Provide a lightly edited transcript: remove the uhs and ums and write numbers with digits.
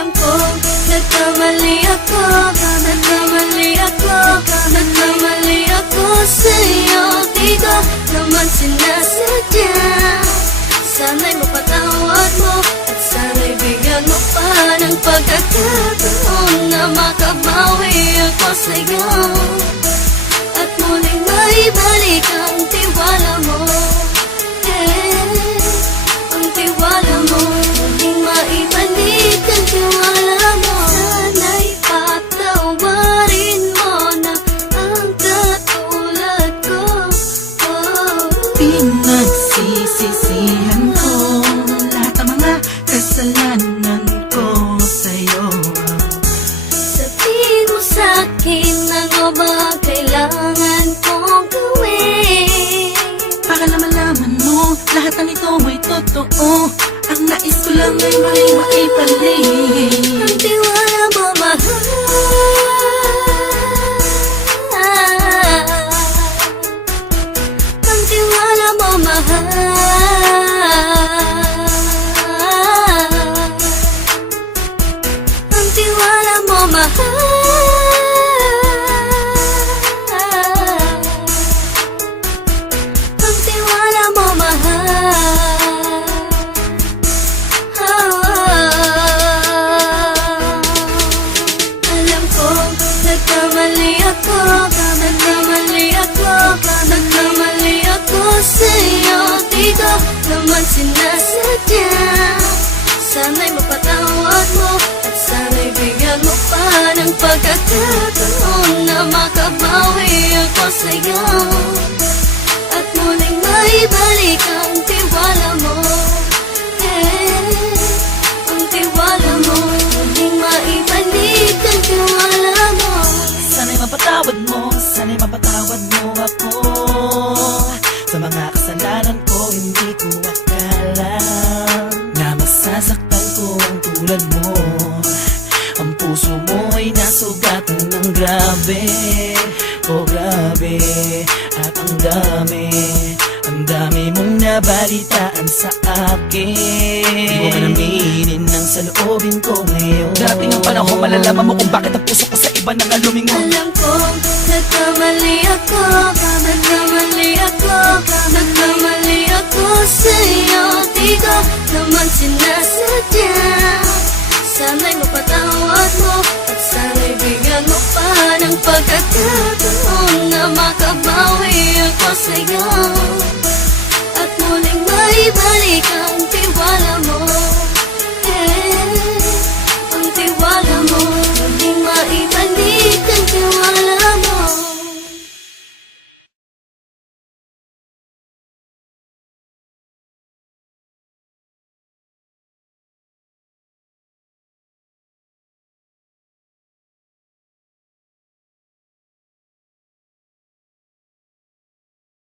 Alam ko, nagkamali ako, nagkamali ako, nagkamali ako sa'yo. Di ko naman sinasadya. Sana'y mapatawad mo at sana'y bigyan mo pa ng pagkakataon na makabawi ako sa'yo at muling maibalik ang tiwala mo. Ang tiwala mo, muling maibalik ang tiwala mo. Sana'y patawarin mo na ang katulad ko. Pinagsisisihan ko lahat ng mga kasalanan ko sa'yo. Sabihin mo sa'kin ano ba kailangan kong gawin Para malaman mo lahat ng ito ay totoo. Ang nais ko lang ay maibalik ang tiwala mo, mahal. Ang tiwala mo, mahal. Ang tiwala mo, mahal. Ang tiwala mo, mahal. Alam ko, nagkamali ako, nagkamali ako, nagkamali ako sa'yo. Di ko naman sinasadya. Sana'y mapatawad mo at sana'y bigyan mo pa ng pagkakataon na makabawi ako sa'yo at muling maibalik ang tiwala mo. Ang tiwala mo, muling maibalik ang tiwala mo. Sana'y mapatawad mo ako sa mga kasalanan ko. Hindi ko akala na masasaktan ko ang tulad mo. Ang puso mo ay nasugatan ng grabe, oh grabe. At ang dami mong nabalitaan sa akin. Di mo man aminin ang saloobin ko ngayon. Darating ang panahon, malalaman mo kung bakit ang puso ko sa iba nang lumingon. Alam ko, nagkamali ako, nagkamali ako, nagkamali ako sa'yo. Di ko naman sinasadya. Sana'y mapatawad mo at sana'y bigyan mo pa ng pagkakataon na makabawi ako sa'yo at muling maibalik ang tiwala mo.